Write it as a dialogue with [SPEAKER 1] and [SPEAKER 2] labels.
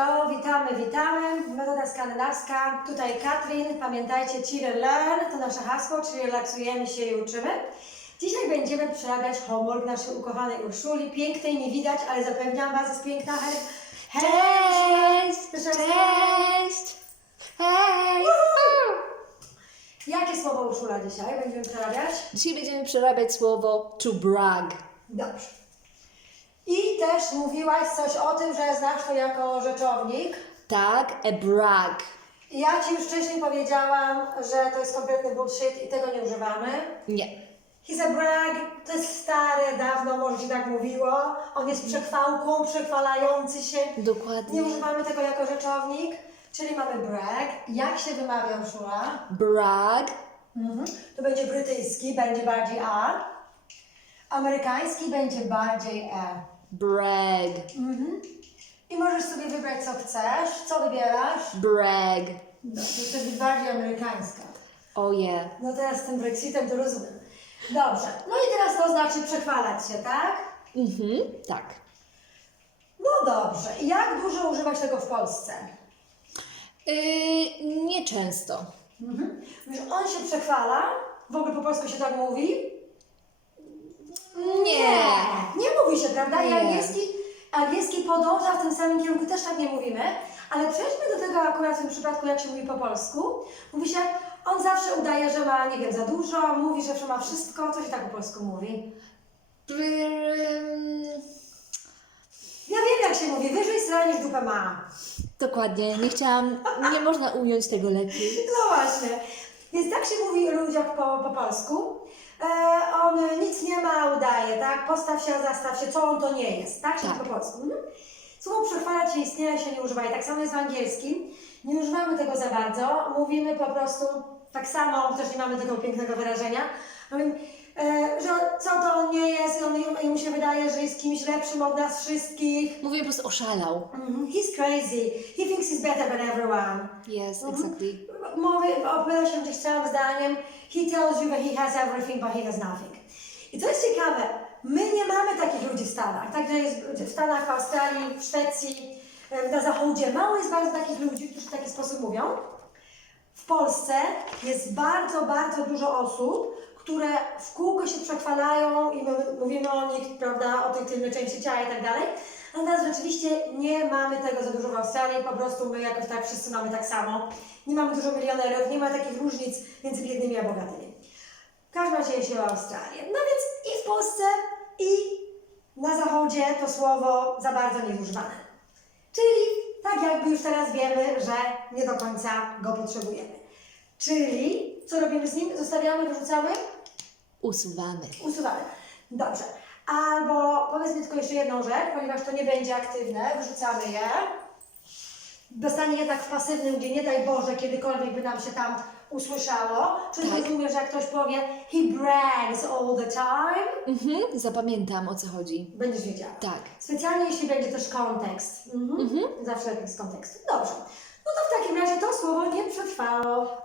[SPEAKER 1] hello, witamy, witamy. Metoda skandynawska. Tutaj Katrin. Pamiętajcie, and learn to nasze hasło, czyli relaksujemy się i uczymy. Dzisiaj będziemy przerabiać homework naszej ukochanej Urszuli. Pięknej nie widać, ale zapewniam Was, jest piękna. Hej! Hej!
[SPEAKER 2] Cześć! Cześć! Hej!
[SPEAKER 1] Jakie słowo Urszula dzisiaj będziemy przerabiać?
[SPEAKER 2] Dzisiaj będziemy przerabiać słowo to brag.
[SPEAKER 1] Dobrze. I też mówiłaś coś o tym, że znasz to jako rzeczownik.
[SPEAKER 2] Tak, a brag.
[SPEAKER 1] Ja Ci już wcześniej powiedziałam, że to jest kompletny bullshit i tego nie używamy.
[SPEAKER 2] Nie.
[SPEAKER 1] He's a brag, to jest stare, dawno, może się tak mówiło. On jest przechwałką, przechwalający się. Nie
[SPEAKER 2] Dokładnie.
[SPEAKER 1] używamy tego jako rzeczownik, czyli mamy brag. Jak się wymawia, Urszula?
[SPEAKER 2] Brag.
[SPEAKER 1] Mhm. To będzie brytyjski, będzie bardziej A. Amerykański będzie bardziej E.
[SPEAKER 2] Brag.
[SPEAKER 1] Mhm. I możesz sobie wybrać, co chcesz. Co wybierasz?
[SPEAKER 2] Brag.
[SPEAKER 1] No, to być bardziej amerykańska.
[SPEAKER 2] Oh yeah.
[SPEAKER 1] No teraz z tym Brexitem to rozumiem. Dobrze. No i teraz to znaczy przechwalać się, tak?
[SPEAKER 2] Mhm, tak.
[SPEAKER 1] No dobrze. I jak dużo używać tego w Polsce?
[SPEAKER 2] Yy, nieczęsto.
[SPEAKER 1] Mhm. Wiesz, on się przechwala. W ogóle po polsku się tak mówi?
[SPEAKER 2] Nie.
[SPEAKER 1] Nie mówi się, prawda? I
[SPEAKER 2] Nie.
[SPEAKER 1] angielski, angielski podąża w tym samym kierunku, też tak nie mówimy. Ale przejdźmy do tego akurat w tym przypadku, jak się mówi po polsku. Mówi się, on zawsze udaje, że ma, nie wiem, za dużo, mówi, że ma wszystko. Co się tak po polsku mówi? Ja wiem, jak się mówi, wyżej sranisz dupę ma.
[SPEAKER 2] Dokładnie. Nie chciałam, nie można ująć tego lepiej.
[SPEAKER 1] No właśnie. Więc tak się mówi o ludziach po, po polsku. E, on nic nie ma, udaje, tak? Postaw się, zastaw się, co on to nie jest. Tak
[SPEAKER 2] Tak.
[SPEAKER 1] po polsku. Mhm. Słowo przechwalać się istnieje, się nie używa. I tak samo jest w angielskim. Nie używamy tego za bardzo. Mówimy po prostu tak samo, też nie mamy tego pięknego wyrażenia. Mówimy, e, że co to on nie jest że jest kimś lepszym od nas wszystkich.
[SPEAKER 2] Mówię po prostu oszalał.
[SPEAKER 1] Mhm. He's crazy. He thinks he's better than everyone.
[SPEAKER 2] Yes,
[SPEAKER 1] Mhm.
[SPEAKER 2] exactly.
[SPEAKER 1] Mowy opowiada się gdzieś całym zdaniem. He tells you that he has everything, but he has nothing. I co jest ciekawe, my nie mamy takich ludzi w Stanach. Także jest w Stanach, w Australii, w Szwecji, na zachodzie. Mało jest bardzo takich ludzi, którzy w taki sposób mówią. W Polsce jest bardzo, bardzo dużo osób, które w kółko się przechwalają i my mówimy o nich, prawda, o tej tylnej części ciała i tak dalej. Natomiast rzeczywiście nie mamy tego za dużo w Australii, po prostu my jakoś tak wszyscy mamy tak samo. Nie mamy dużo milionerów, nie ma takich różnic między biednymi a bogatymi. W każdym razie jeśli o. No więc i w Polsce, i na zachodzie to słowo za bardzo nie używane. Czyli tak jakby już teraz wiemy, że nie do końca go potrzebujemy. Czyli co robimy z nim? Zostawiamy, wyrzucamy?
[SPEAKER 2] Usuwamy.
[SPEAKER 1] Usuwamy. Dobrze. Albo powiedz mi tylko jeszcze jedną rzecz, ponieważ to nie będzie aktywne, wyrzucamy je. Dostanie je tak w pasywnym, gdzie nie daj Boże, kiedykolwiek by nam się tam usłyszało. Czyli
[SPEAKER 2] Tak.
[SPEAKER 1] rozumiesz, że jak ktoś powie he brags all the time,
[SPEAKER 2] Mhm, zapamiętam o co chodzi.
[SPEAKER 1] będziesz wiedziała.
[SPEAKER 2] Tak.
[SPEAKER 1] Specjalnie jeśli będzie też kontekst. Mhm. Zawsze lepiej z kontekstu. Dobrze. No to w takim razie to słowo nie przetrwało.